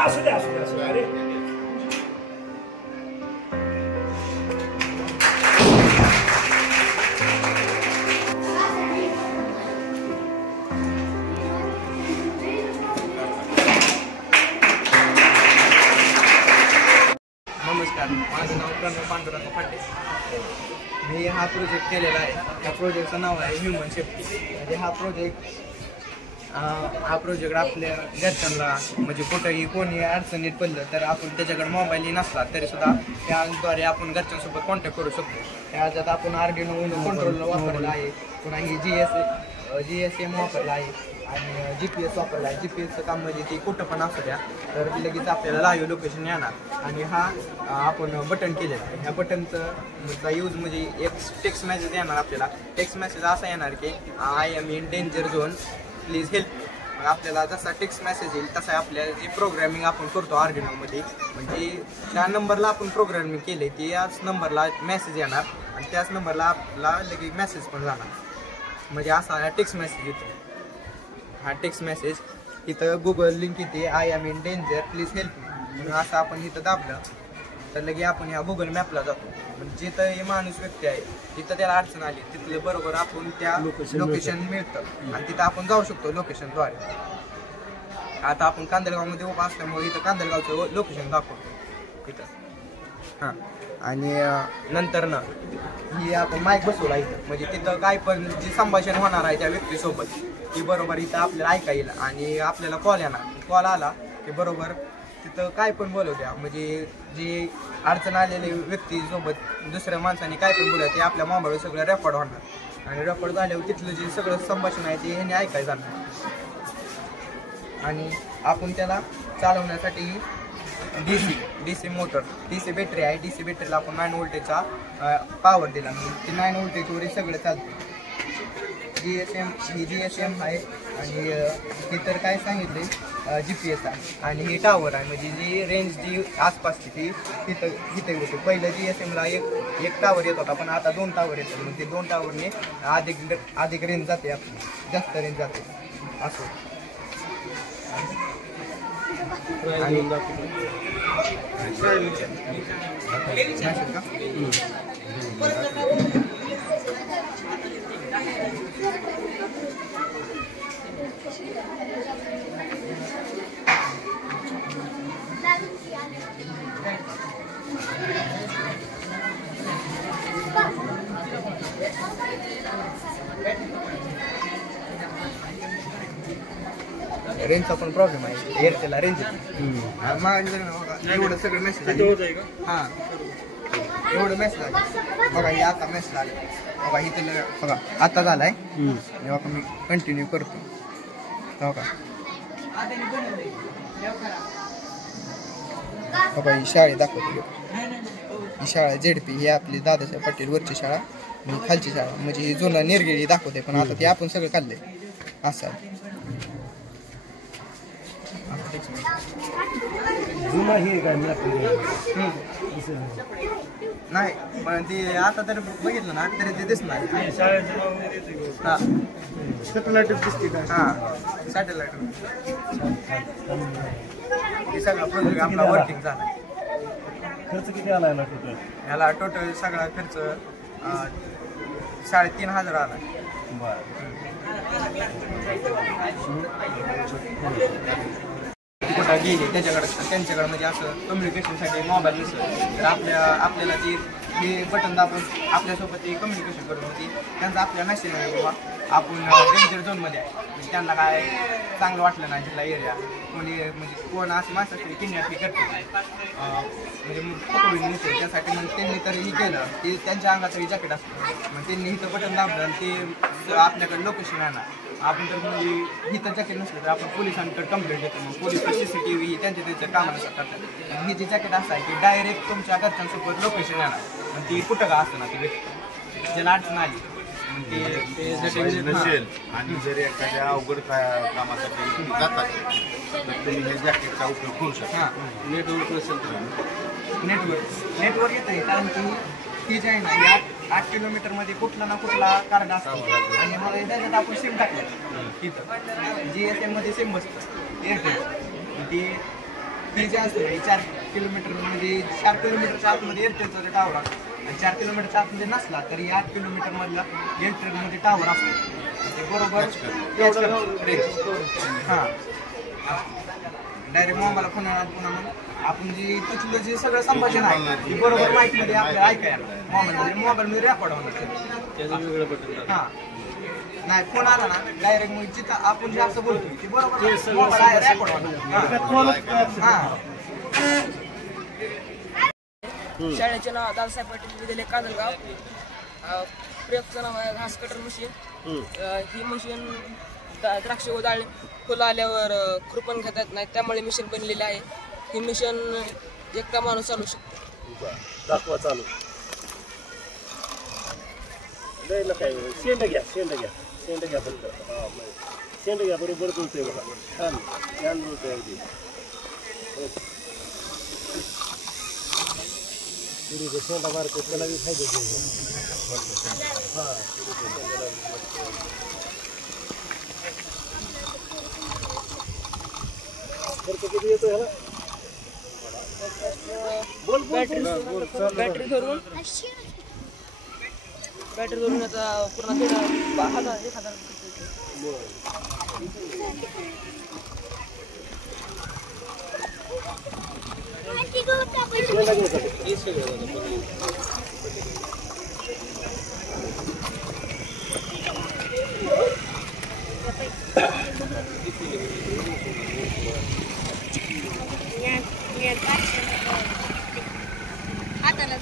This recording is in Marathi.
असू द्या असू द्या असू द्या अरे नमस्कार, माझं नाव प्रणव पांडुरंग फाटे. मी हा प्रोजेक्ट केलेला आहे. या प्रोजेक्टचं नाव आहे ह्युमन सेफ्टी. म्हणजे हा प्रोजेक्ट आपल्या घरच्यांना म्हणजे कुठंही कोणी अडचणीत पडलं तर आपण त्याच्याकडे मोबाईलही नसला तरीसुद्धा त्याद्वारे आपण घरच्यांसोबत कॉन्टॅक्ट करू शकतो. त्याच्यात आपण आर्डिनो उनो कंट्रोलर वापरला आहे, पुन्हा ही GSM वापरला आहे आणि GPS वापरला आहे. GPSचं काम म्हणजे ती कुठं पण असू द्या तर लगेच आपल्याला लाईव्ह लोकेशन येणार. आणि हा आपण बटन केलेला आहे. ह्या बटनचा यूज म्हणजे एक टेक्स्ट मेसेज येणार आपल्याला. टेक्स्ट मेसेज असा येणार की I am in danger zone, please help. मग आपल्याला जसा टेक्स्ट मेसेज येईल तसा आपल्याला जी प्रोग्रॅमिंग आपण करतो आर्डिनोमध्ये म्हणजे त्या नंबरला आपण प्रोग्रॅमिंग केले ती याच नंबरला मेसेज येणार आणि त्याच नंबरला आपला लगेच मेसेज पण जाणार. म्हणजे असा हा टेक्स्ट मेसेज येतो. हा टेक्स्ट मेसेज इथं गुगल लिंक येते I am in danger please help me म्हणून असं आपण इथं दाबलं तर लगे आपण ह्या गुगल मॅपला जातो. म्हणजे जिथं हे माणूस व्यक्ती आहे तिथं त्याला अडचण आली तिथलं बरोबर आपण त्या लोकेशन मिळतं आणि तिथं आपण जाऊ शकतो लोकेशनद्वारे. आता आपण कांदळगावमध्ये उभा असल्यामुळे इथं कांदळगावचं लोकेशन दाखवतो इथं. हां, आणि नंतर ना ही आपण माईक बसवला इथं म्हणजे तिथं काय पण जे संभाषण होणार आहे त्या व्यक्तीसोबत ती बरोबर इथं आपल्याला ऐका येईल आणि आपल्याला कॉल येणार. कॉल आला की बरोबर तिथं काय पण बोलू द्या म्हणजे जी अडचण आलेली व्यक्तीसोबत दुसऱ्या माणसाने काय पण बोलू ते आपल्या मोबाईलवर सगळं रेकॉर्ड होणार आणि रेकॉर्ड झाल्यावर तिथलं जे सगळं संभाषण आहे ते ह्याने ऐकायचं जाणार. आणि आपण त्याला चालवण्यासाठी DC मोटर DC बॅटरी आहे. DC बॅटरीला आपण 9 व्होल्टेजचा पॉवर दिला म्हणजे ते 9 व्होल्टेजवर सगळं चालतं. GSM आहे आणि हे तर काय सांगितले GPS आहे आणि हे टावर आहे म्हणजे जी रेंज जी आसपासची ती तिथं होते. पहिलं GSMला एक टावर येत होता पण आता 2 टावर येतात. म्हणजे ते 2 टावरने अधिक रेंज जाते आपली जास्त रेंज जाते असं. आणि रेंजचा पण प्रॉब्लेम आहे. एअरटेलला रेंज एवढं सगळं मेसेज आहे. हां, एवढं मेसेज आहे बघा. हे आता मेसेज आले बघा इथे बघा आता झाला आहे. जेव्हा मी कंटिन्यू करतो बघा बघा ही शाळा दाखवतो. ही शाळा ZP ही आपली दादासाहेब पाटील वरची शाळा आणि खालची शाळा म्हणजे ही जुनं निर्गिळी दाखवते पण आता ते आपण सगळं काढलंय असं. नाही पण ते आता तर बघितलं ना तरी ते दिसणार. हां, सॅटेलाइट दिसते का? हां, सॅटेलाइट हे सगळा प्रोजेक्ट आपला वर्किंग झाला. खर्च किती आला याला टोटल सगळा खर्च 3,500 आला. कुठं गेली त्यांच्याकडे म्हणजे असं कम्युनिकेशनसाठी मोबाईल नसेल तर आपल्याला ती हे बटन दाबून आपल्यासोबत ते कम्युनिकेशन करून होती. त्यांचा आपल्या मेसेज आहे बाबा आपण डेंजर झोनमध्ये आहे म्हणजे त्यांना काय चांगलं वाटलं नाही तिथला एरिया कोणी म्हणजे कोण असं माणसासाठी किडनॅप करते म्हणजे पकडून नेते त्यासाठी मग त्यांनी तर हे केलं ते त्यांच्या अंगाचं जॅकेट असतं मग त्यांनी इथं बटन दाबलं आणि ते आपल्याकडे लोकेशन येणार. आपण तर म्हणजे इथं जॅकेट नसलं तर आपण पोलिसांकडे कंप्लेंट देतो. मग पोलीस CCTV ही त्यांच्या कामानुसार करतात. हे जे जॅकेट असं आहे की डायरेक्ट तुमच्या घरच्यांसोबत लोकेशन येणार आणि ती कुठं का असतं ना ती व्यक्ती ज्याला अडचण आली नसेल आणि जर एखाद्या अवघड कामासाठी जातात तर तुम्ही हे जॅकेटचा उपयोग करू शकता. नेटवर्क नसेल तर नेटवर्क येतं आहे कारण की ते जे आहे ना 8 किलोमीटरमध्ये कुठला ना कुठला कार्ड असतो आणि मग त्याच्यात आपण सिम टाकलं तिथं GSM मध्ये सिम बसतं एअरटेल ती जे असतं हे 4 किलोमीटर म्हणजे 4 किलोमीटरच्या आतमध्ये एअरटेलचा टावर असतो आणि 4 किलोमीटरच्या आतमध्ये नसला तरी 8 किलोमीटर मधला एअरटेलमध्ये टावर असतो ते बरोबर हां डायरेक्ट मोबाईलला पुन्हा मग आपण जी तिथलं जे सगळं संभाषण आहे ते बरोबर माहितीमध्ये आपल्याला ऐकायला मोबाईलमध्ये रेकॉर्ड होणार हां नाही फोन आला ना डायरेक्ट मग जिथं आपण जे असं बोलतो ते बरोबर रेकॉर्ड होणार हां शाळेचे नाव दादासाहेब पाटील विद्यालय काजलगाव प्रयोगचं नाव आहे घास कटर मशीन ही मशीन द्राक्ष उधाळणे फुलं आल्यावर खुरपण घेतात नाही त्यामुळे मिशन बनलेलं आहे ही मिशन एकटा माणूस चालू शकतो दाखवा चालू द्यायला काय शेंड घ्या फक्त शेंड घ्या बरोबर बोलतोय बघा छान छान बोलतोय अगदी शेंडा मारतो त्याला बी फायदा हां खर्च किती येतो ह्याला बॅटरी धरून आता पूर्ण 1,000 हाताला